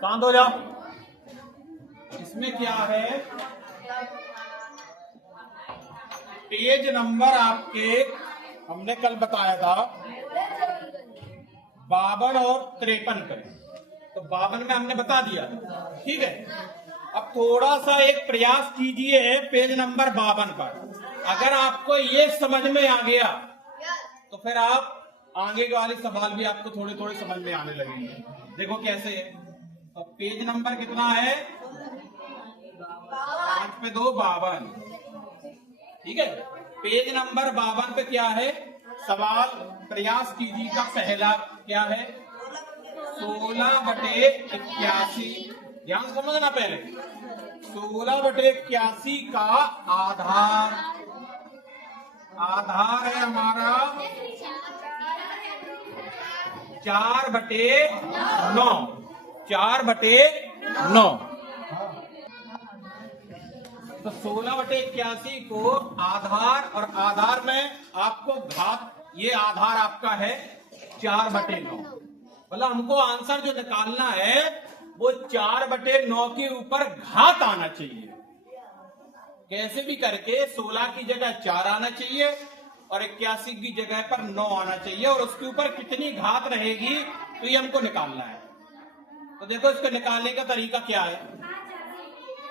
शांत हो जाओ। इसमें क्या है, पेज नंबर आपके हमने कल बताया था 52 और 53 पे, तो 52 में हमने बता दिया, ठीक है। अब थोड़ा सा एक प्रयास कीजिए पेज नंबर 52 पर। अगर आपको ये समझ में आ गया तो फिर आप आगे वाले सवाल भी आपको थोड़े थोड़े समझ में आने लगेंगे। देखो कैसे है। तो पेज नंबर कितना है, 5 पे 2 52, ठीक है। पेज नंबर 52 पे क्या है सवाल, प्रयास कीजिए का पहला क्या है, 16/81। ध्यान से समझना पहले, 16/81 का आधार है हमारा 4/9, 4/9। तो 16/81 को आधार, और आधार में आपको घात, ये आधार आपका है 4/9। मतलब हमको आंसर जो निकालना है वो 4/9 के ऊपर घात आना चाहिए। कैसे भी करके 16 की जगह 4 आना चाहिए और 81 की जगह पर 9 आना चाहिए, और उसके ऊपर कितनी घात रहेगी तो ये हमको निकालना है। तो देखो इसको निकालने का तरीका क्या है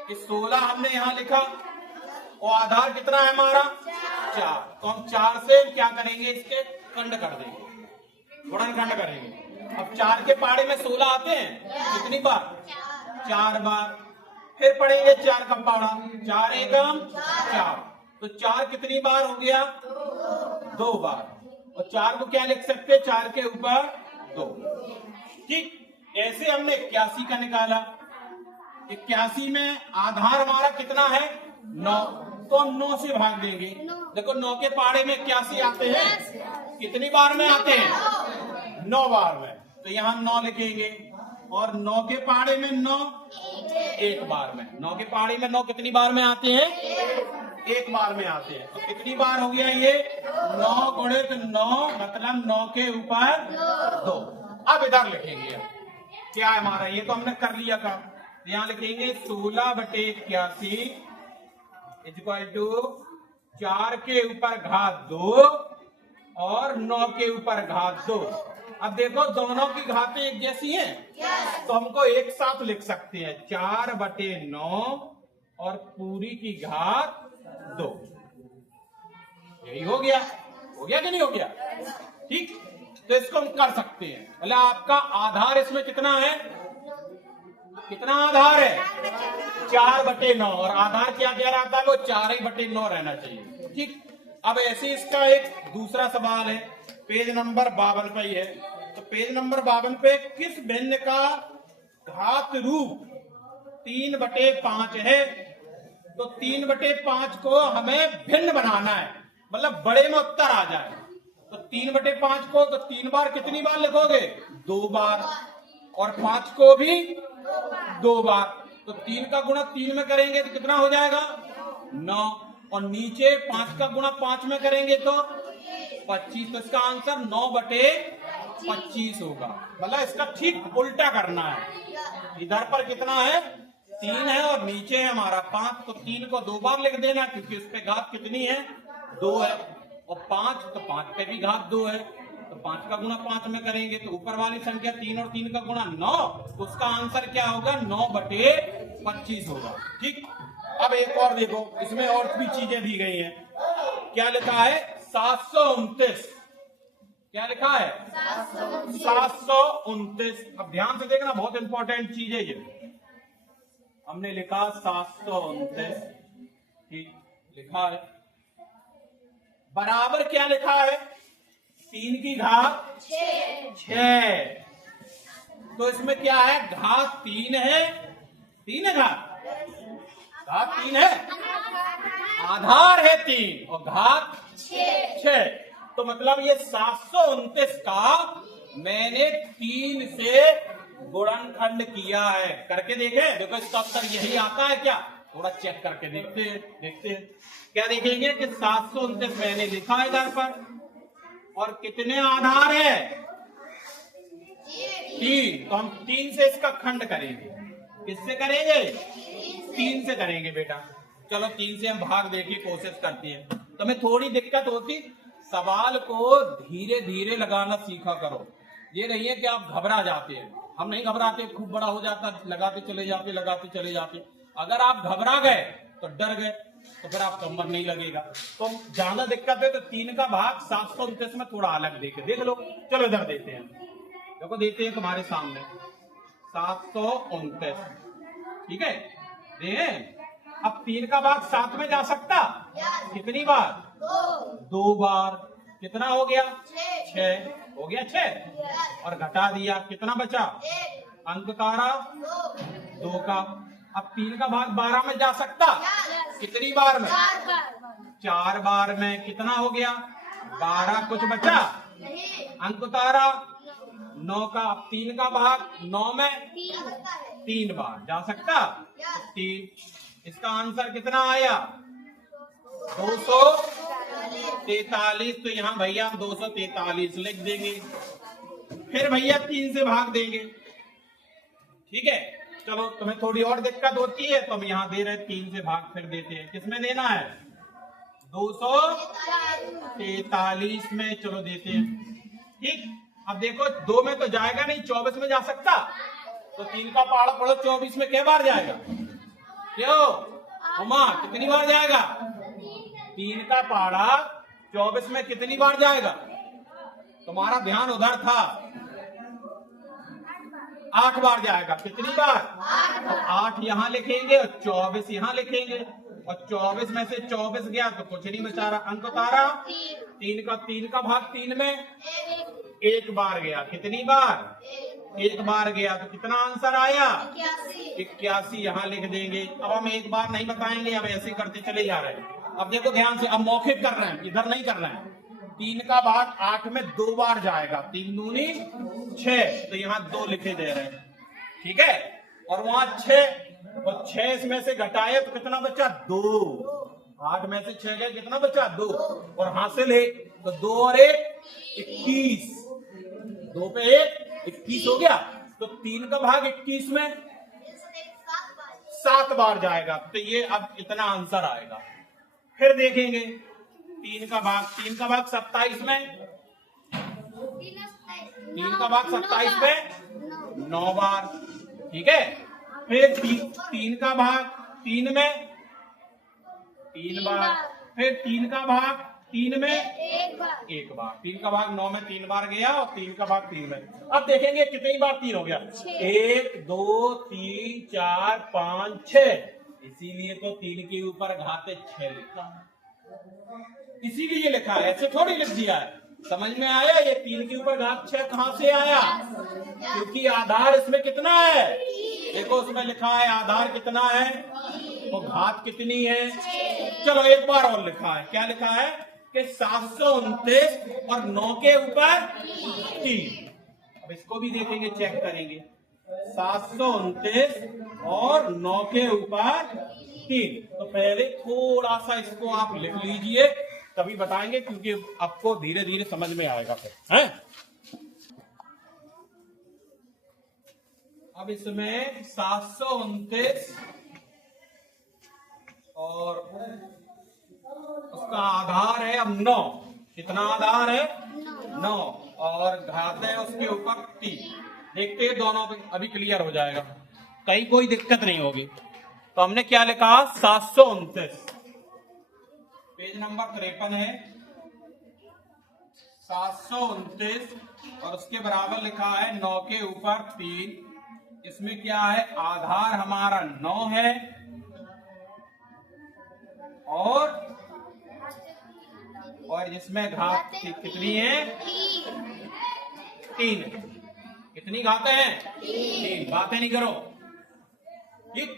कि 16 हमने यहां लिखा और आधार कितना है हमारा 4, तो हम 4 से क्या करेंगे, इसके खंड कर देंगे, गुणनखंड करेंगे। अब 4 के पाड़े में 16 आते हैं कितनी बार, 4 बार। फिर पढ़ेंगे 4 का पाड़ा, 4 एकम 4, तो 4 कितनी बार हो गया, 2 बार। और 4 को क्या लिख सकते हैं, 4 के ऊपर 2, ठीक। ऐसे हमने 81 का निकाला। 81 में आधार हमारा कितना है 9, तो हम 9 से भाग देंगे। देखो 9 के पाड़े में 81 आते हैं, कितनी बार में आते हैं, 9 बार में, तो यहां 9 लिखेंगे। और 9 के पाड़े में 9 1 बार में, 9 के पाड़े में 9 कितनी बार में आते हैं, 1 बार में आते हैं। तो कितनी बार हो गया ये 9 गुणित 9, मतलब 9 के ऊपर 2। अब इधर लिखेंगे क्या है हमारा, ये तो हमने कर लिया काम। यहां लिखेंगे 16/81 इक्वल टू 4 के ऊपर घात 2 और 9 के ऊपर घात 2। अब देखो दोनों की घातें एक जैसी हैं, तो हमको एक साथ लिख सकते हैं 4/9 और पूरी की घात 2। यही हो गया कि नहीं हो गया, ठीक। तो इसको हम कर सकते हैं। मतलब आपका आधार इसमें कितना है, कितना आधार है 4/9, और आधार क्या कह रहा था वो 4/9 रहना चाहिए, ठीक। अब ऐसे इसका एक दूसरा सवाल है, पेज नंबर 52 पे ही है। तो पेज नंबर 52 पे किस भिन्न का घात रूप 3/5 है, तो 3/5 को हमें भिन्न बनाना है, मतलब बड़े में उत्तर आ जाए। तो 3/5 को तो 3 बार कितनी बार लिखोगे, 2 बार, और 5 को भी 2 बार। तो 3 का गुणा 3 में करेंगे तो कितना हो जाएगा 9, और नीचे 5 का गुणा 5 में करेंगे तो 25। तो इसका आंसर 9/25 होगा। मतलब इसका ठीक उल्टा करना है। इधर पर कितना है 3 है और नीचे है हमारा 5, तो 3 को 2 बार लिख देना क्योंकि उस पे घात कितनी है 2 है, और 5 तो 5 पे भी घात 2 है। तो 5 का गुणा 5 में करेंगे तो ऊपर वाली संख्या 3 और 3 का गुणा 9, तो उसका आंसर क्या होगा 9/25 होगा, ठीक। अब एक और देखो, इसमें और भी चीजें दी गई हैं। क्या लिखा है 729, क्या लिखा है 729। अब ध्यान से देखना, बहुत इंपॉर्टेंट चीज है ये। हमने लिखा 729, ठीक लिखा है, बराबर क्या लिखा है 3 की घात 6। तो इसमें क्या है घात 3 है, 3 है घात 3 है, आधार है 3 और घात 6। तो मतलब ये 729 का मैंने 3 से गुणनखंड किया है। करके देखें, देखो इसका उत्तर यही आता है क्या, थोड़ा चेक करके देखते हैं। क्या देखेंगे कि 729 मैंने लिखा है इधर पर, और कितने आधार है 3, तो हम 3 से इसका खंड करेंगे। किससे करेंगे? 3 से करेंगे बेटा। चलो 3 से हम भाग देने की कोशिश करते हैं। तो हमें थोड़ी दिक्कत होती, सवाल को धीरे धीरे लगाना सीखा करो। ये नहीं है कि आप घबरा जाते हैं, हम नहीं घबराते, खूब बड़ा हो जाता, लगाते चले जाते। अगर आप घबरा गए तो डर गए, तो फिर आपका मन नहीं लगेगा। तो ज्यादा दिक्कत है तो 3 का भाग 729 में थोड़ा अलग देख लो। चलो इधर देते हैं, देखो देते हैं तुम्हारे सामने 729, ठीक है। दें, अब 3 का भाग 7 में जा सकता? कितनी बार? 2 बार। कितना हो गया? 6 हो गया। 6 और घटा दिया, कितना बचा? अंक तारा 2 का। अब 3 का भाग 12 में जा सकता? कितनी बार में? 4 बार में। कितना हो गया? 12, कुछ बचा? अंक तारा 9 का। अब 3 का भाग 9 में 3 बार जा सकता? 3। इसका आंसर कितना आया? 243। तो यहाँ भैया हम 243 लिख देंगे। फिर भैया 3 से भाग देंगे, ठीक है। चलो तुम्हें थोड़ी और दिक्कत होती है तो हम यहाँ दे रहे 3 से भाग फिर देते हैं। किसमें देना है? 243 में। चलो देते हैं, ठीक। अब देखो 2 में तो जाएगा नहीं, 24 में जा सकता? तो 3 का पहाड़ा पढ़ो, 24 में क्या बार जाएगा? क्यों उमा, कितनी बार जाएगा? 3 का पहाड़ा 24 में कितनी बार जाएगा? तुम्हारा ध्यान उधर था। 8 बार जाएगा। कितनी बार? 8 यहाँ लिखेंगे और 24 यहाँ लिखेंगे, और 24 में से 24 गया तो कुछ नहीं बचा रहा। अंक तारा 3 का भाग 3 में 1 बार गया। कितनी बार? 1 बार गया। तो कितना आंसर आया? 81 यहाँ लिख देंगे। अब हम 1 बार नहीं बताएंगे, अब ऐसे करते चले जा रहे हैं। अब देखो ध्यान से, अब मौखिक कर रहे हैं, इधर नहीं कर रहे हैं। 3 का भाग 8 में 2 बार जाएगा। 3 दूनी 6, तो यहाँ 2 लिखे दे रहे हैं, ठीक है। और वहां 6, और 6 इसमें से घटाए तो कितना बचा? 2। 8 में से 6 गए, कितना बचा? 2। और हासिल है तो 2 और 1 21, 2 पे 1 21 हो गया। तो 3 का भाग 21 में 7 बार जाएगा। तो ये अब इतना आंसर आएगा। फिर देखेंगे 3 का भाग 27 में, 3 का भाग 27 में 9 बार, ठीक है। फिर 3 का भाग 3 में 3 बार। फिर 3 का भाग 3 में 1 बार। 3 का भाग 9 में 3 बार गया, और 3 का भाग 3 में। अब देखेंगे कितनी बार 3 हो गया? 1 2 3 4 5 6। इसीलिए तो 3 के ऊपर घाते 6 लिखा है, इसीलिए लिखा है, ऐसे थोड़ी लिख दिया है। समझ में आया? ये 3 के ऊपर घात 6 कहां से आया? क्योंकि आधार इसमें कितना है? देखो उसमें लिखा है आधार कितना है, तो घात कितनी है। चलो एक बार और लिखा है, क्या लिखा है कि 729 और 9 के ऊपर 3। अब इसको भी देखेंगे, चेक करेंगे। 729 और 9 के ऊपर 3। तो पहले थोड़ा सा इसको आप लिख लीजिए, तभी बताएंगे, क्योंकि आपको धीरे धीरे समझ में आएगा फिर, है। अब इसमें 729 और उसका आधार है अब 9। कितना आधार है? 9, और घात है उसके ऊपर 3। देखते हैं दोनों पे, अभी क्लियर हो जाएगा, कहीं कोई दिक्कत नहीं होगी। तो हमने क्या लिखा? 729, पेज नंबर 53 है। 729 और उसके बराबर लिखा है 9 के ऊपर 3। इसमें क्या है? आधार हमारा 9 है, और इसमें घात कितनी है? 3। कितनी घातें हैं? 3। बातें नहीं करो, ठीक।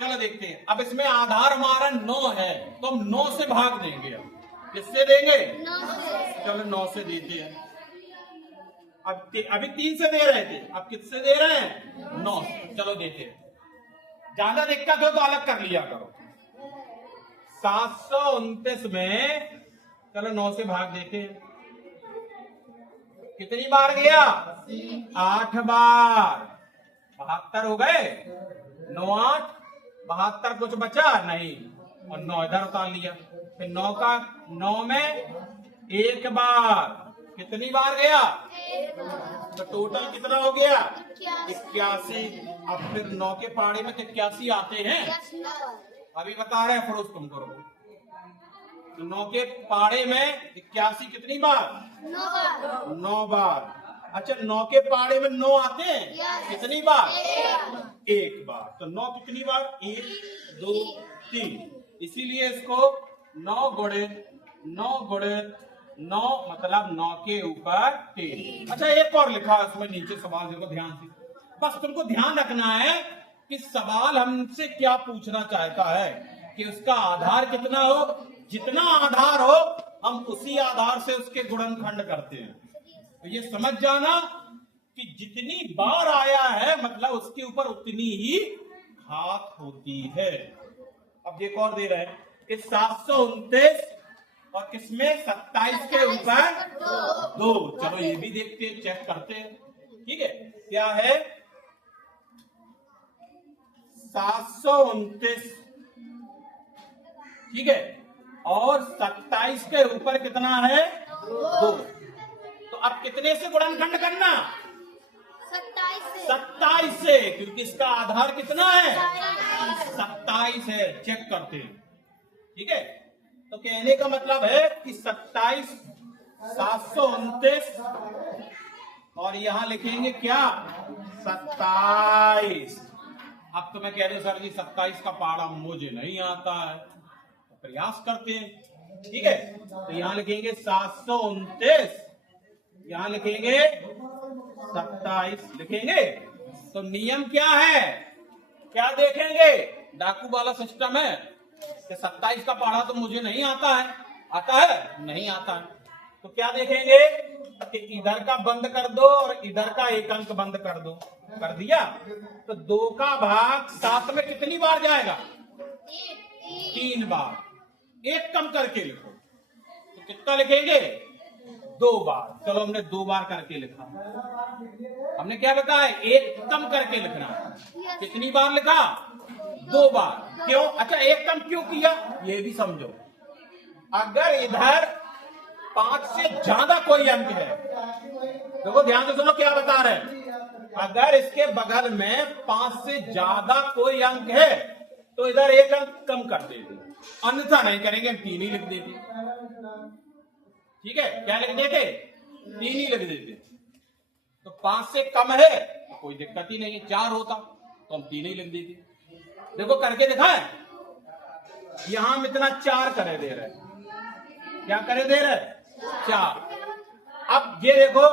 चलो देखते हैं। अब इसमें आधार हमारा 9 है, तो हम 9 से भाग देंगे। अब किससे देंगे? 9 से। चलो 9 से देते हैं। अब अभी 3 से दे रहे थे, अब किससे दे रहे हैं? 9 से। चलो देते हैं। ज्यादा दिक्कत हो तो अलग कर लिया करो। 729 में चलो 9 से भाग देते हैं। कितनी बार गया? 8 बार। 72 हो गए। 9 8 72, कुछ बचा नहीं, और 9 इधर उतार लिया। फिर 9 में 1 बार। कितनी बार गया? तो टोटल कितना हो गया? 81। अब फिर 9 के पाड़े में 81 आते हैं, अभी बता रहे हैं, फरोज तुम करो। तो 9 के पाड़े में 81 कितनी बार? 9 बार। अच्छा, 9 के पाड़े में 9 आते हैं, कितनी बार? 1 बार। तो 9 कितनी बार? 1 2 3। इसीलिए इसको 9 गुणे 9 मतलब 9 के ऊपर 3। अच्छा, एक और लिखा है उसमें नीचे सवाल, देखो ध्यान से, बस तुमको ध्यान रखना है कि सवाल हमसे क्या पूछना चाहता है, कि उसका आधार कितना हो, जितना आधार हो हम उसी आधार से उसके गुणनखंड करते हैं। तो ये समझ जाना कि जितनी बार आया है मतलब उसके ऊपर उतनी ही घात होती है। अब एक और दे रहे हैं कि 729 और किसमें? 27 के ऊपर 2। चलो ये भी देखते हैं, चेक करते हैं। ठीक है, क्या है? 729, ठीक है, और 27 के ऊपर कितना है? 2। तो अब कितने से गुणनखंड करना? 27 से, क्योंकि इसका आधार कितना है? 27 है। चेक करते हैं। ठीक है, तो कहने का मतलब है कि 27 729 और यहां लिखेंगे क्या? 27। अब तो मैं कह रही हूं सर जी 27 का पारा मुझे नहीं आता है, तो प्रयास करते हैं। ठीक है, तो यहां लिखेंगे 729, यहां लिखेंगे 27 लिखेंगे। तो नियम क्या है? क्या देखेंगे? डाकू वाला सिस्टम है कि 27 का पढ़ा तो मुझे नहीं आता है। आता है? नहीं आता है। तो क्या देखेंगे कि इधर का बंद कर दो और इधर का एक अंक बंद कर दो। कर दिया? तो 2 का भाग 7 में कितनी बार जाएगा? 3 बार। एक कम करके लिखो, तो कितना लिखेंगे? 2 बार। चलो हमने 2 बार करके लिखा। हमने क्या लिखा है? एक कम करके लिखना। कितनी बार लिखा? 2 बार। क्यों? अच्छा, एक कम क्यों किया ये भी समझो। अगर इधर 5 से ज्यादा कोई अंक है, देखो ध्यान से सुनो क्या बता रहे हैं। अगर इसके बगल में 5 से ज्यादा कोई अंक है तो इधर एक अंक कम कर देते, अन्यथा नहीं करेंगे, हम 3 ही लिख देते। ठीक है, क्या लिख देते? 3 ही लिख देते। तो 5 से कम है तो कोई दिक्कत ही नहीं है, 4 होता तो हम 3 ही लिख देते। देखो करके दिखाएं, यहां हम इतना 4 करे दे रहे, क्या करे दे रहे? 4। अब ये देखो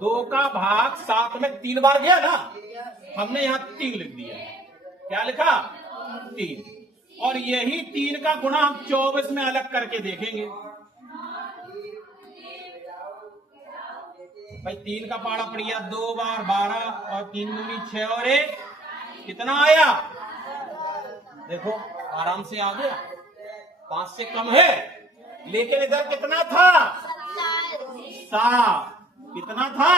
2 का भाग 7 में 3 बार गया ना, हमने यहां 3 लिख दिया। क्या लिखा? 3। और यही 3 का गुणा हम 24 में अलग करके देखेंगे। भाई 3 का पाड़ा पड़िया 2 बार 12 और 3 दूनी 6 और 1 कितना आया? देखो आराम से आ गया। 5 से कम है, लेकिन इधर कितना था? 7। कितना था?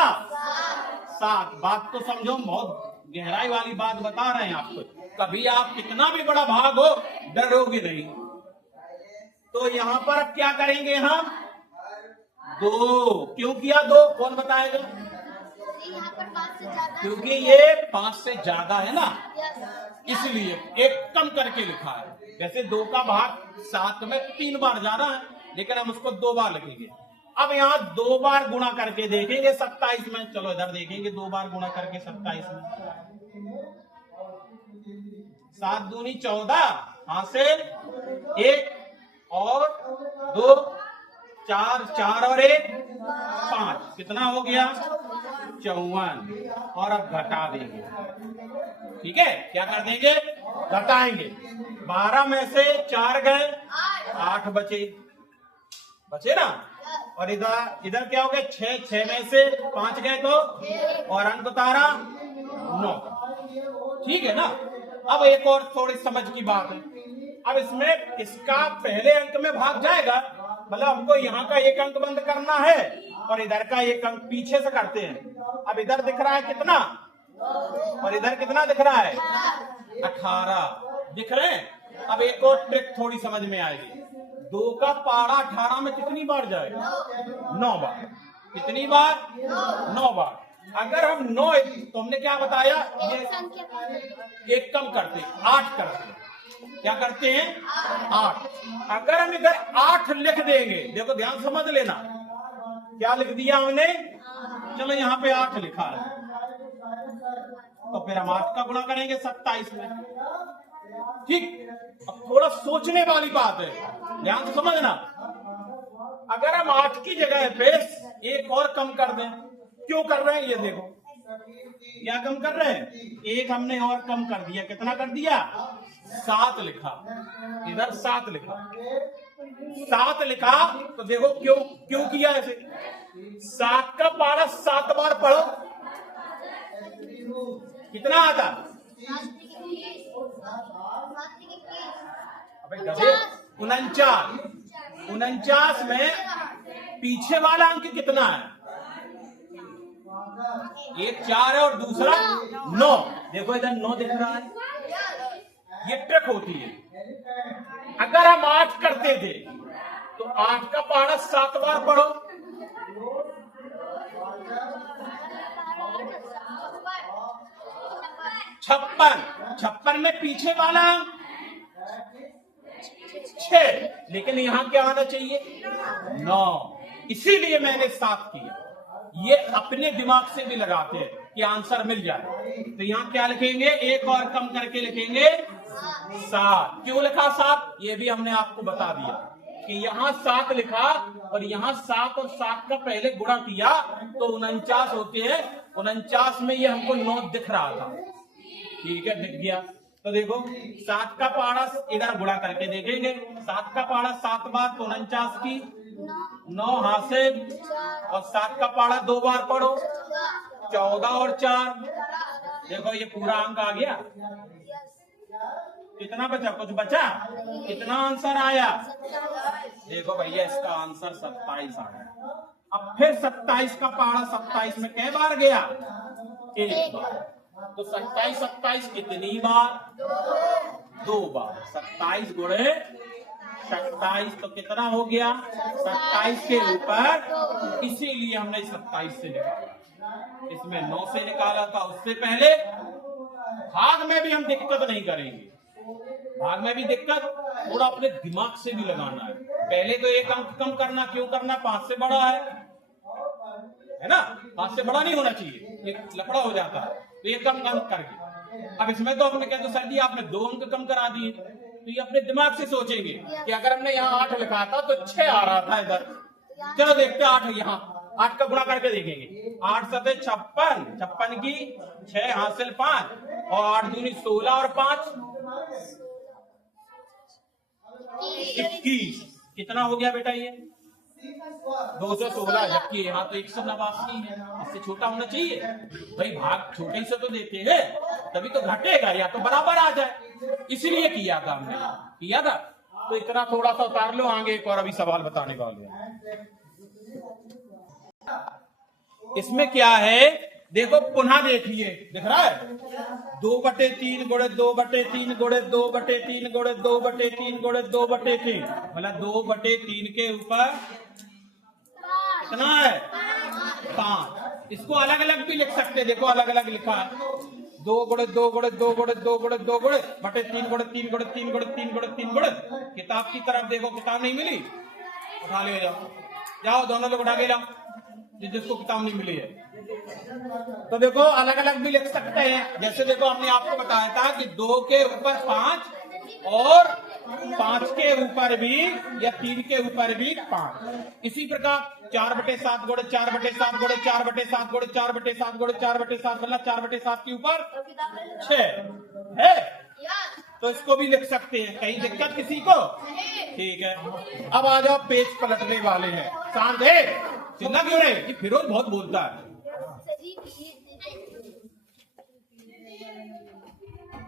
7। बात तो समझो, बहुत गहराई वाली बात बता रहे हैं आपको। कभी आप कितना भी बड़ा भाग हो डरोगे नहीं। तो यहां पर अब क्या करेंगे हम? 2। क्यों किया 2? कौन बताएगा? क्योंकि ये 5 से ज्यादा है ना, इसलिए एक कम करके लिखा है। वैसे 2 का भाग 7 में 3 बार जाना है, लेकिन हम उसको 2 बार लिखेंगे। अब यहाँ 2 बार गुणा करके देखेंगे 27 में। चलो इधर देखेंगे 2 बार गुणा करके 27 में। 7 दूनी 14, हासिल 1 और 2 4, 4 और 1 5, कितना हो गया? 54। और अब घटा देंगे। ठीक है, क्या कर देंगे? घटाएंगे। 12 में से 4 गए, 8 बचे ना। और इधर क्या हो गया? 6 में से 5 गए तो, और अंक उतारा 9। ठीक है ना। अब एक और थोड़ी समझ की बात है। अब इसमें इसका पहले अंक में भाग जाएगा, मतलब हमको यहाँ का एक अंक बंद करना है और इधर का एक अंक पीछे से करते हैं। अब इधर दिख रहा है कितना और इधर कितना दिख रहा है? 18 दिख रहे हैं। अब एक और ट्रिक थोड़ी समझ में आएगी। 2 का पारा 18 में कितनी बार जाएगा? 9 बार। कितनी बार? 9 बार। अगर हम 9 तो हमने क्या बताया, ये एक कम करते 8 करते हैं। क्या करते हैं? 8। अगर हम इधर 8 लिख देंगे, देखो ध्यान समझ लेना, क्या लिख दिया हमने? चलो यहाँ पे 8 लिखा है, तो फिर हम 8 का गुणा करेंगे 27 में। ठीक। अब थोड़ा सोचने वाली बात है, ध्यान से समझना। अगर हम 8 की जगह पे एक और कम कर दें, क्यों कर रहे हैं ये देखो, क्या कम कर रहे हैं? एक हमने और कम कर दिया। कितना कर दिया? 7 लिखा। इधर 7 लिखा, 7 लिखा। तो देखो क्यों किया ऐसे? 7 का पारा 7 बार पढ़ो, कितना आता? अबे गधे, 49। 49 में पीछे वाला अंक कितना है? एक 4 है और दूसरा 9। देखो इधर 9 दिख रहा है। ये ट्रिक होती है। अगर हम 8 करते थे तो 8 का पहाड़ा 7 बार पढ़ो, 56 में पीछे वाला 6, लेकिन यहां क्या आना चाहिए? 9। इसीलिए मैंने 7 किया। ये अपने दिमाग से भी लगाते हैं कि आंसर मिल जाए। तो यहाँ क्या लिखेंगे? एक और कम करके लिखेंगे 7। क्यों लिखा 7? ये भी हमने आपको बता दिया कि यहाँ 7 लिखा और यहाँ 7 और 7 का पहले गुणा किया तो 49 होते हैं। 49 में ये हमको 9 दिख रहा था। ठीक है, दिख गया। तो देखो 7 का पहाड़ा इधर गुणा करके देखेंगे। 7 का पहाड़ा 7 बार तो 49 की 9 हासिल, और 7 का पहाड़ा 2 बार पढ़ो, 14 और 4। देखो ये पूरा अंक आ गया। कितना बचा? कुछ बचा? कितना आंसर आया? देखो भैया इसका आंसर 27 आ गया। अब फिर 27 का पहाड़ा 27 में कै बार गया? 1 बार। तो 27 कितनी बार? 2 बार। 27 गुणे 27 तो कितना हो गया? 27 के ऊपर, इसीलिए हमने 27 से निकाला। इसमें 9 से निकाला था उससे पहले। भाग में भी हम दिक्कत नहीं करेंगे। भाग में भी दिक्कत थोड़ा अपने दिमाग से भी लगाना है। पहले तो एक अंक कम करना, क्यों करना? 5 से बड़ा है ना, 5 से बड़ा नहीं होना चाहिए, एक लफड़ा हो जाता है। तो ये कम अंक करके, अब इसमें तो हमने कहते सर जी आपने 2 अंक कम करा दिए। तो ये अपने दिमाग से सोचेंगे कि अगर हमने यहाँ 8 लिखा था तो 6 आ रहा था इधर। चलो देखते 8 यहाँ 8 का गुणा करके देखेंगे। 8 सते 56, 56 की 6 हासिल 5 और 8 दूनी 16 और 5 21। कितना हो गया बेटा? ये 216, जबकि यहाँ तो 189 है। इससे छोटा होना चाहिए भाई। भाग छोटे से तो देते हैं तभी तो घटेगा, या तो बराबर आ जाए। इसीलिए किया था हमने, किया था। तो इतना थोड़ा सा उतार लो, आगे एक और अभी सवाल बताने वाले हैं। इसमें क्या है देखो, पुनः देखिए, दिख रहा है 2/3 गुणे 2/3 गुणे 2/3 गुणे 2/3 गुणे 2/3, मतलब 2/3 के ऊपर कितना है? 5। इसको अलग अलग भी लिख सकते, देखो अलग अलग लिखा है। 2 गुणे 2 गुणे 2 गुणे 2 गुणे 2 गुणे बटे 3 गुणे 3 गुणे 3 गुणे 3 गुणे 3 गुणे। किताब की तरफ देखो, किताब नहीं मिली, उठा ले जाओ, जाओ दोनों लोग उठा के जाओ जिसको किताब नहीं मिली है। तो देखो अलग अलग भी लिख सकते हैं। जैसे देखो हमने आपको बताया था कि 2 के ऊपर 5 और 5 के ऊपर भी या 3 के ऊपर भी 5। इसी प्रकार 4/7 गुणे 4/7 गुणे 4/7 गुणे 4/7 गुणे 4/7 मतलब 4/7 के ऊपर 6 है। तो इसको भी लिख सकते हैं, कहीं दिक्कत किसी को? ठीक है। अब आ जाओ, पेज पलटने वाले हैं। शांत है, चिल्ला क्यों रहे? ये फिरोज बहुत बोलता है।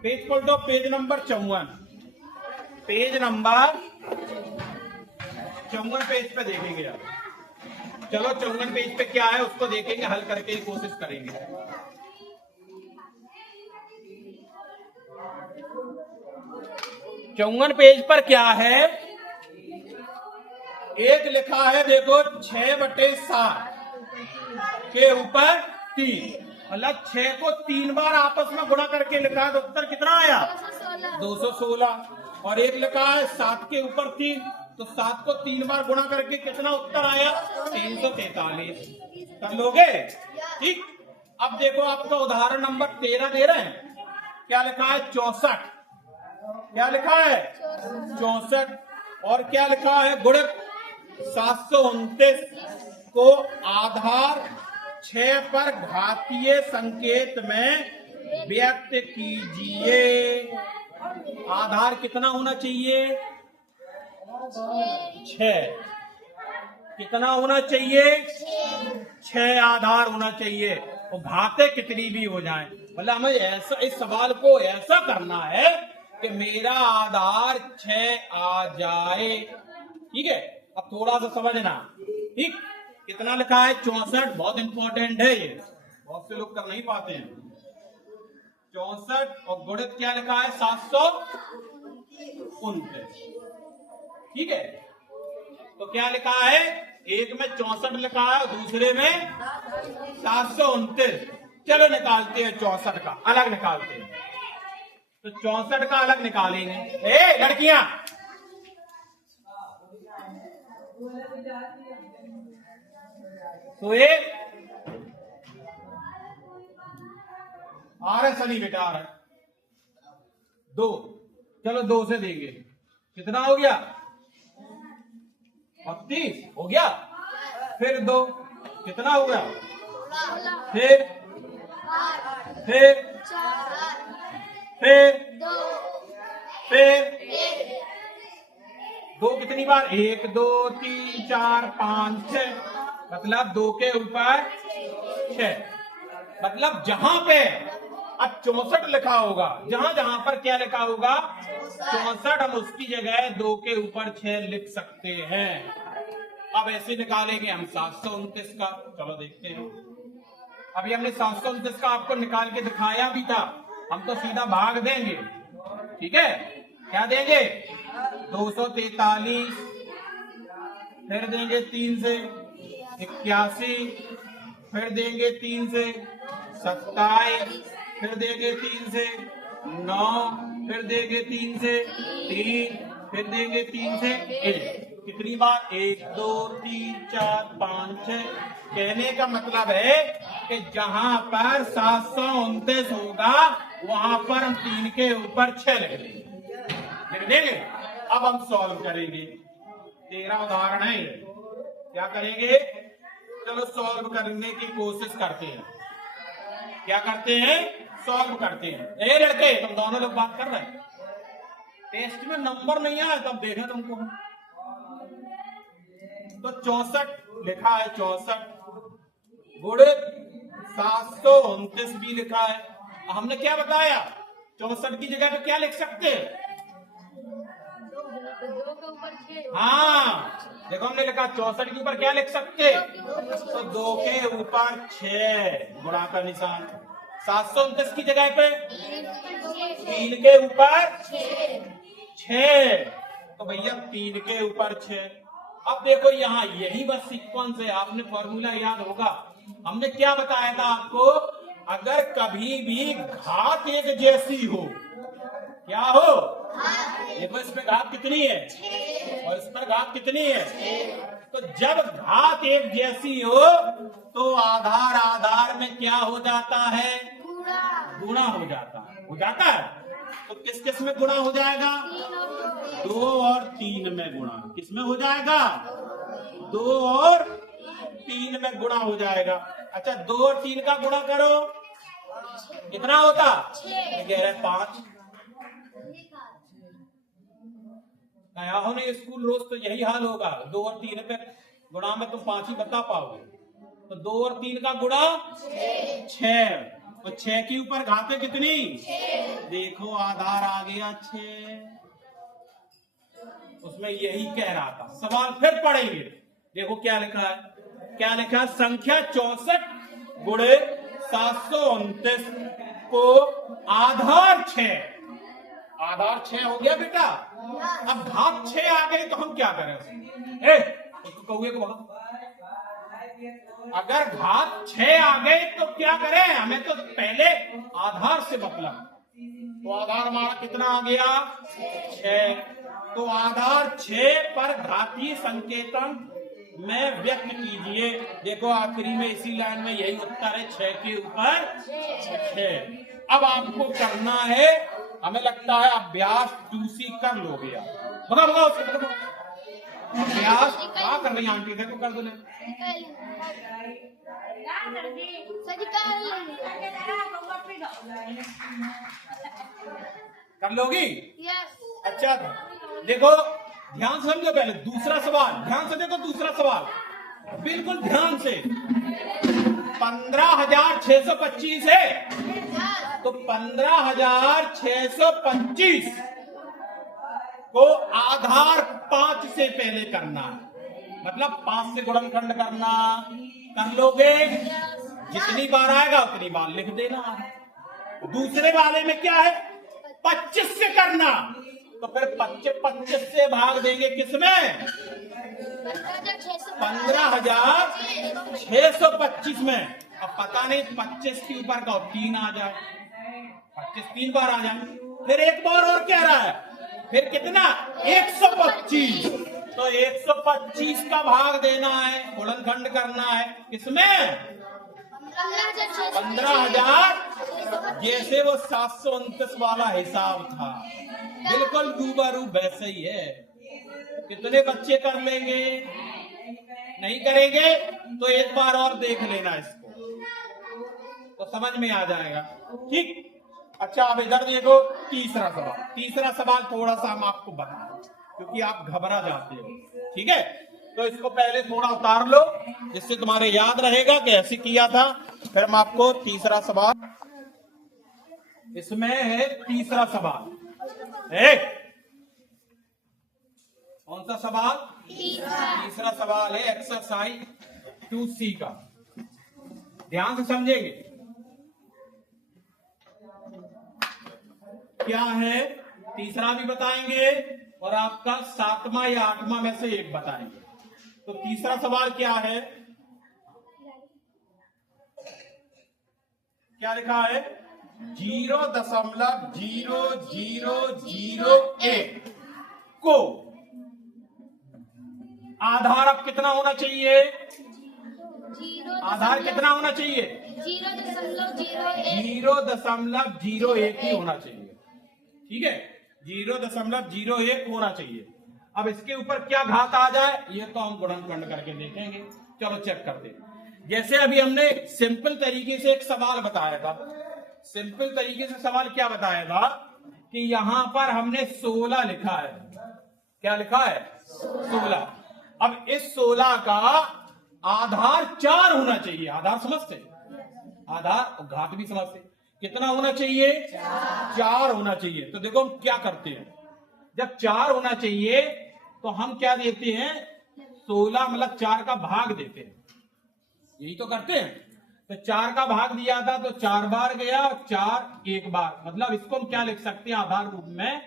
पेज पलटो, page number 54। Page number 54 page पे देखेंगे आप। चलो 54 पेज पे क्या है उसको देखेंगे, हल करके ही कोशिश करेंगे। चौवन पेज पर क्या है, एक लिखा है देखो 6/7 के ऊपर 3, मतलब 6 को 3 बार आपस में गुणा करके लिखा है तो उत्तर कितना आया 216। और एक लिखा है 7 के ऊपर 3, तो 7 को 3 बार गुणा करके कितना उत्तर आया 343। कर लोगे? ठीक। अब देखो आपका उदाहरण नंबर 13 दे रहे हैं, क्या लिखा है 64, क्या लिखा है 64, और क्या लिखा है गुणित 729 को आधार 6 पर घातीय संकेत में व्यक्त कीजिए। आधार कितना होना चाहिए 6, कितना होना चाहिए 6 आधार होना चाहिए, और घाते कितनी भी हो जाए, मतलब हमें ऐसा इस सवाल को ऐसा करना है कि मेरा आधार 6 आ जाए। ठीक है, अब थोड़ा सा समझना। ठीक, कितना लिखा है 64, बहुत इंपॉर्टेंट है ये, बहुत से लोग कर नहीं पाते हैं। 64 और गुणित क्या लिखा है 729। ठीक है, तो क्या लिखा है, एक में 64 लिखा है, दूसरे में 729। चलो निकालते हैं 64 का, अलग निकालते हैं। तो 64 का अलग निकालेंगे। ए लड़कियां, तो एक आ रहे शनि बेटा आ रहा है 2, चलो 2 से देंगे, कितना हो गया 32 हो गया, फिर 2 कितना हो गया, फिर 2 कितनी बार, 1 2 3 4 5 6, मतलब 2 के ऊपर 6, मतलब जहां पे अब 64 लिखा होगा, जहां जहां पर क्या लिखा होगा 64, हम उसकी जगह 2 के ऊपर 6 लिख सकते हैं। अब ऐसे निकालेंगे हम 729 का, चलो देखते हैं। अभी हमने 729 का आपको निकाल के दिखाया भी था, हम तो सीधा भाग देंगे। ठीक है, क्या देंगे 243, फिर देंगे 3 से 81, फिर देंगे 3 से 27, फिर देंगे 3 से 9, फिर देंगे 3 से 3, फिर देंगे 3 से 1। कितनी बार 1 2 3 4 5 6। कहने का मतलब है कि जहां पर 729 होगा वहां पर हम 3 के ऊपर 6 लिख देंगे। अब हम सॉल्व करेंगे, 13 उदाहरण है ये, क्या करेंगे, चलो सॉल्व करने की कोशिश करते हैं। क्या करते हैं, सॉल्व करते हैं। ए लड़के, तुम दोनों लोग बात कर रहे हैं, टेस्ट में नंबर नहीं आया तब देखा तुमको। तो 64 लिखा है 64, गुणित 729 भी लिखा है। हमने क्या बताया 64 की जगह पे क्या लिख सकते हैं, हाँ देखो हमने लिखा 64 के ऊपर क्या लिख सकते, तो 2 के ऊपर 6 गुणा का निशान। 729 की जगह पे 3 के ऊपर 6, तो भैया 3 के ऊपर 6। अब देखो यहाँ यही बस सीक्वेंस है, आपने फॉर्मूला याद होगा, हमने क्या बताया था आपको, अगर कभी भी घात एक जैसी हो, क्या हो, देखो इस पे घात कितनी है और इस पर घात कितनी है, तो जब घात एक जैसी हो तो आधार आधार में क्या हो जाता है, गुणा हो जाता है, तो किस किस में गुणा हो जाएगा, 2 और 3 में गुणा, किस में हो जाएगा, 2 और 3 में गुणा हो जाएगा। अच्छा 2 और 3 का गुणा करो, कितना होता, 5। नया हो नहीं स्कूल रोज तो यही हाल होगा, 2 और 3 पे गुणा में तुम 5 ही बता पाओगे, तो 2 और 3 का गुणा 6, और 6 के ऊपर घाते कितनी, देखो आधार आ गया 6, उसमें यही कह रहा था। सवाल फिर पढ़ेंगे, देखो क्या लिखा है, क्या लिखा, संख्या 64 गुणे 729 को आधार 6, आधार 6 हो गया बेटा। अब घात 6 आ गई तो हम क्या करें, कहोगे को बोलो, अगर घात 6 आ गई तो क्या करें, हमें तो पहले आधार से मतलब, तो आधार हमारा कितना आ गया 6, तो आधार 6 पर घातीय संकेतन में व्यक्त कीजिए। देखो आखिरी में इसी लाइन में यही उत्तर है, 6 के ऊपर 6। अब आपको करना है, हमें लगता है अभ्यास 2C कर लोगे आप, भगा अभ्यास क्या कर रही आंटी, देखो कर दो ना, कर लोगी। अच्छा देखो ध्यान से समझो, पहले दूसरा सवाल ध्यान से देखो, दूसरा सवाल बिल्कुल ध्यान से, 15,625 है, तो 15,625 को आधार 5 से पहले करना है, मतलब 5 से गुणनखंड करना, कर लोगे, जितनी बार आएगा उतनी बार लिख देना। दूसरे वाले में क्या है, 25 से करना, तो फिर 25 से भाग देंगे किसमें, 15,625 में। अब पता नहीं 25 के ऊपर का 3 आ जाए, 25 3 बार आ जाए, फिर एक बार और कह रहा है, फिर कितना 125, तो 125 का भाग देना है, गुणनखंड करना है किसमें, 15,000, जैसे वो 729 वाला हिसाब था, बिल्कुल रूबरू वैसे ही है। कितने बच्चे कर लेंगे, नहीं करेंगे तो एक बार और देख लेना इसको, तो समझ में आ जाएगा, ठीक। अच्छा अब इधर देखो तीसरा सवाल, तीसरा सवाल थोड़ा सा हम आपको बताएं क्योंकि आप घबरा जाते हो, ठीक है, तो इसको पहले थोड़ा उतार लो जिससे तुम्हारे याद रहेगा कि ऐसे किया था। फिर हम आपको तीसरा सवाल, इसमें है तीसरा सवाल, कौन सा सवाल, तीसरा सवाल है एक्सरसाइज 2C का, ध्यान से समझेंगे क्या है, तीसरा भी बताएंगे और आपका 7वां या 8वां में से एक बताएंगे। तो तीसरा सवाल क्या है, क्या लिखा है, 0.0001 को आधार अब कितना होना चाहिए, आधार कितना होना चाहिए, 0.01 ही होना चाहिए, ठीक है, 0.01 होना चाहिए। अब इसके ऊपर क्या घात आ जाए ये तो हम गुणनखंड करके देखेंगे, चलो चेक करते हैं। जैसे अभी हमने सिंपल तरीके से एक सवाल बताया था, सिंपल तरीके से सवाल क्या बताया था कि यहां पर हमने 16 लिखा है, क्या लिखा है 16। अब इस 16 का आधार 4 होना चाहिए, आधार समझते, आधार और घात भी समझते, कितना होना चाहिए 4 होना चाहिए। तो देखो हम क्या करते हैं, जब 4 होना चाहिए तो हम क्या देते हैं, 16 मतलब 4 का भाग देते हैं, यही तो करते हैं। तो 4 का भाग दिया था तो 4 बार गया, 4 एक बार, मतलब इसको हम क्या लिख सकते हैं आधार रूप में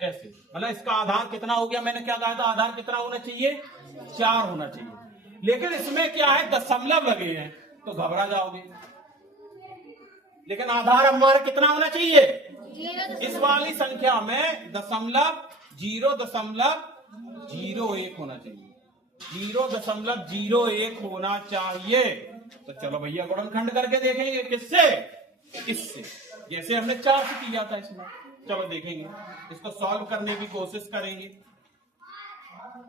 ऐसे, मतलब इसका आधार कितना हो गया, मैंने क्या कहा था आधार कितना होना चाहिए 4 होना चाहिए। लेकिन इसमें क्या है दशमलव लगे हैं तो घबरा जाओगे, लेकिन आधार हमारा कितना होना चाहिए, इस वाली संख्या में 0.01 होना चाहिए, 0.01 होना चाहिए। तो चलो भैया गुणनखंड करके देखेंगे, किससे, इससे, जैसे हमने 4 से किया था इसमें। चलो देखेंगे, इसको सॉल्व करने की कोशिश करेंगे,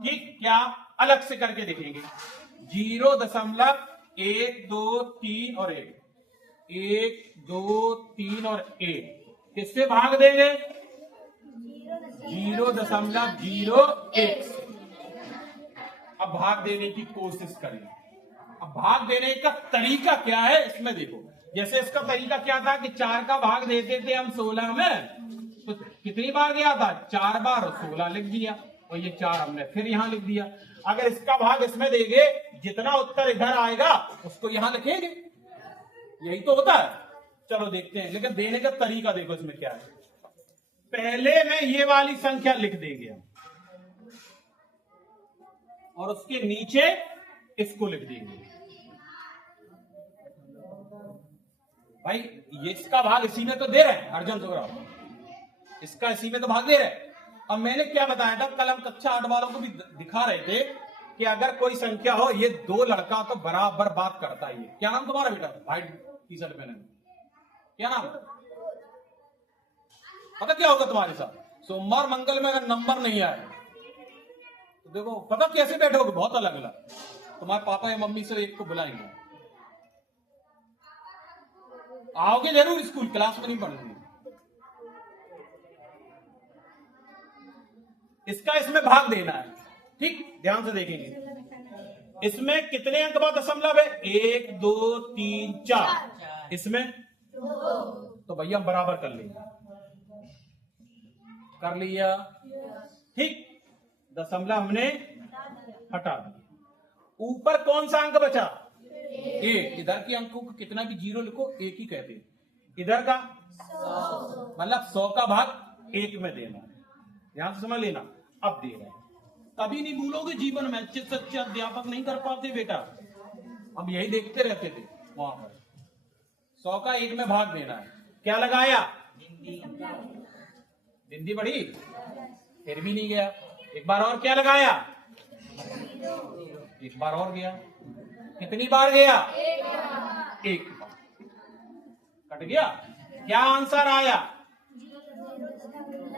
ठीक, क्या अलग से करके देखेंगे। 0.1 2 3 और 1, 1 2 3 और 1 किससे भाग देंगे, 0.01 से। अब भाग देने की कोशिश करें। अब भाग देने का तरीका क्या है इसमें देखो, जैसे इसका तरीका क्या था कि 4 का भाग देते थे हम 16 में, तो कितनी बार गया था 4 बार और 16 लिख दिया, और ये 4 हमने फिर यहां लिख दिया। अगर इसका भाग इसमें देंगे, जितना उत्तर इधर आएगा उसको यहां लिखेंगे, यही तो होता है। चलो देखते हैं, लेकिन देने का तरीका देखो इसमें क्या है। पहले में ये वाली संख्या लिख देंगे हम, और उसके नीचे इसको लिख देंगे। भाई ये इसका भाग इसी में तो दे रहे हैं अर्जुन सुग्राव, इसका इसी में तो भाग दे रहे हैं। अब मैंने क्या बताया था, कल हम कक्षा 8 वालों को भी दिखा रहे थे कि अगर कोई संख्या हो, ये 2 लड़का तो बराबर बात करता है। क्या नाम तुम्हारा बेटा? व्हाइट टी शर्ट पहने, क्या नाम? पता क्या होगा तुम्हारे साथ? सोमवार मंगल में अगर नंबर नहीं आए तो देखो पता कैसे बैठोगे, बहुत अलग अलग। तुम्हारे पापा या मम्मी से एक को बुलाएंगे, आओगे जरूर स्कूल, क्लास में नहीं पढ़ोगे। इसका इसमें भाग देना है, ठीक, ध्यान से देखेंगे। इसमें कितने अंक बाद दशमलव है? 1 2 3 4। इसमें तो भैया हम बराबर कर लेंगे, कर लिया, ठीक। दशमलव हमने हटा दिया। ऊपर कौन सा अंक बचा? 1। इधर के अंकों को कितना भी 0 लिखो, 1 ही कहते हैं। इधर का 100, मतलब 100 का भाग 1 में देना, ध्यान से समझ लेना। अब दे रहे हैं, कभी नहीं भूलोगे जीवन में, अच्छे से अच्छे अध्यापक नहीं कर पाते बेटा, हम यही देखते रहते थे वहां पर। 100 का 1 में भाग देना है। क्या लगाया? बिंदी बढ़ी, फिर भी नहीं गया। एक बार और क्या लगाया? एक बार और गया। कितनी बार गया? 1 बार। कट गया। क्या आंसर आया?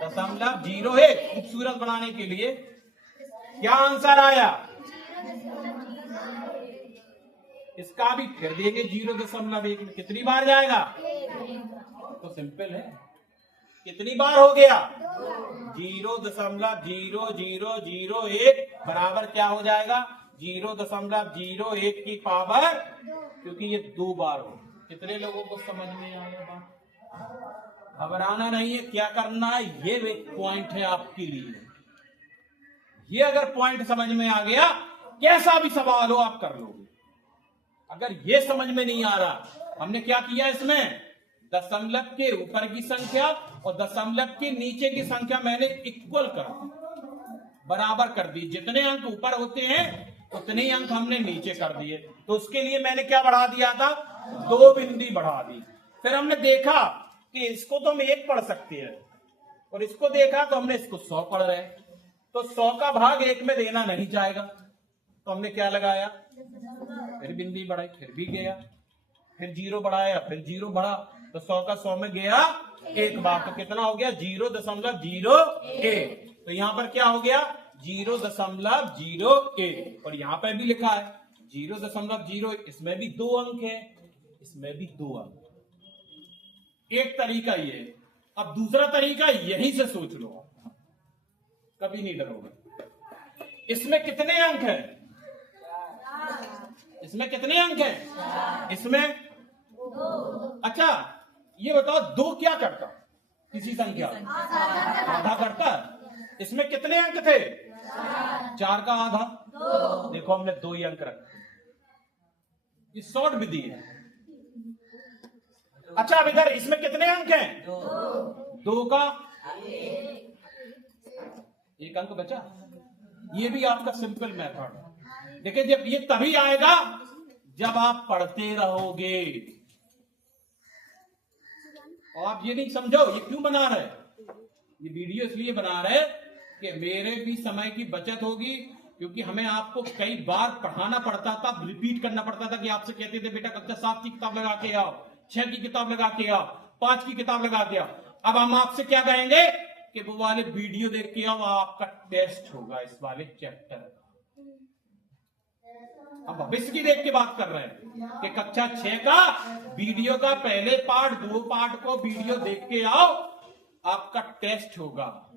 0.01। खूबसूरत बनाने के लिए क्या आंसर आया? इसका भी फिर देंगे 0.1 में। कितनी बार जाएगा? तो सिंपल है, कितनी बार हो गया? 0.0001 बराबर क्या हो जाएगा? 0.01 की पावर, क्योंकि ये 2 बार हो। कितने लोगों को समझ में आया बात? घबराना नहीं है, क्या करना है, ये पॉइंट है आपके लिए। ये अगर पॉइंट समझ में आ गया, कैसा भी सवाल हो आप कर लोगे। अगर ये समझ में नहीं आ रहा, हमने क्या किया इसमें, दशमलव के ऊपर की संख्या और दशमलव के नीचे की संख्या मैंने इक्वल कर दी, बराबर कर दी। जितने अंक ऊपर होते हैं उतने ही अंक हमने नीचे कर दिए। तो उसके लिए मैंने क्या बढ़ा दिया था? 2 बिंदी बढ़ा दी। फिर हमने देखा कि इसको तो हम 1 पढ़ सकते हैं, और इसको देखा तो हमने इसको 100 पढ़ रहे, तो 100 का भाग 1 में देना नहीं जाएगा। तो हमने क्या लगाया? फिर बिंदी बढ़ाई, फिर भी गया, फिर 0 बढ़ाया, फिर 0 बढ़ा, तो 100 का 100 में गया 1 बार। तो कितना हो गया? 0.01। तो यहां पर क्या हो गया? 0.01। और यहां पर भी लिखा है 0.01। इसमें भी 2 अंक है, इसमें भी 2 अंक। एक तरीका ये। अब दूसरा तरीका यहीं से सोच लो, कभी नहीं डरोगे। इसमें कितने अंक हैं? इसमें कितने अंक हैं? इसमें, अच्छा ये बताओ 2 क्या करता? किसी संख्या आधा करता। इसमें कितने अंक थे? 4 का आधा। देखो हमने 2 ही अंक रखे, ये शॉर्ट विधि है। अच्छा अब इधर इसमें कितने अंक हैं? 2 का 1 अंक बचा। ये भी आपका सिंपल मेथड है। देखिए जब ये तभी आएगा जब आप पढ़ते रहोगे। और आप ये नहीं समझो ये क्यों बना रहे, ये वीडियो इसलिए बना रहे कि मेरे भी समय की बचत होगी, क्योंकि हमें आपको कई बार पढ़ाना पड़ता था, रिपीट करना पड़ता था कि आपसे कहते थे बेटा कक्षा 7 की किताब लगा के आओ, 6 की किताब लगा के आओ, 5 की किताब लगा के आओ। अब हम आपसे क्या कहेंगे कि वो वाले वीडियो देख के आओ, आपका टेस्ट होगा इस वाले चैप्टर। हम भविष्य की देख के बात कर रहे हैं कि कक्षा 6 का वीडियो का पहले पार्ट 2 पार्ट को वीडियो देख के आओ, आपका टेस्ट होगा।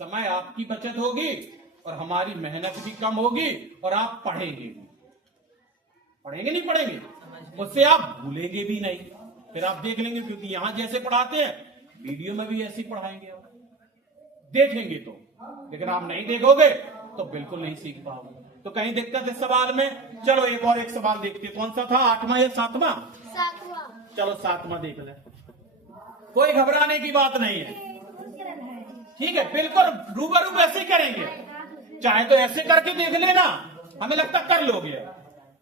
समय आपकी बचत होगी और हमारी मेहनत भी कम होगी, और आप पढ़ेंगे भी। पढ़ेंगे नहीं पढ़ेंगे, उससे आप भूलेंगे भी नहीं। फिर आप देख लेंगे, क्योंकि यहां जैसे पढ़ाते हैं वीडियो में भी ऐसे ही पढ़ाएंगे। देखेंगे तो, लेकिन आप नहीं देखोगे तो बिल्कुल नहीं सीख पाओगे। तो कहीं दिक्कत इस सवाल में? चलो एक और एक सवाल देखते हैं, कौन सा था, 8वां या 7वां? 7वां। चलो 7वां देख ले, कोई घबराने की बात नहीं है, ठीक है, बिल्कुल रूबरू ऐसे ही करेंगे, चाहे तो ऐसे करके देख लेना, हमें लगता कर लोगे।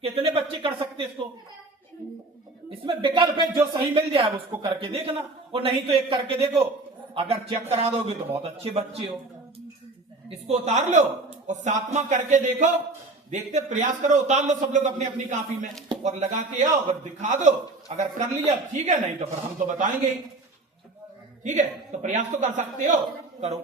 कितने बच्चे कर सकते इसको? इसमें विकल्प है, जो सही मिल जाए उसको करके देखना, और नहीं तो एक करके देखो, अगर चेक करा दोगे तो बहुत अच्छे बच्चे हो। इसको उतार लो और 7वां करके देखो, देखते प्रयास करो, उतार लो सब लोग अपनी अपनी कॉपी में और लगा के आओ, अगर दिखा दो, अगर कर लिया ठीक है, नहीं तो फिर हम तो बताएंगे ही, ठीक है, तो प्रयास तो कर सकते हो, करो।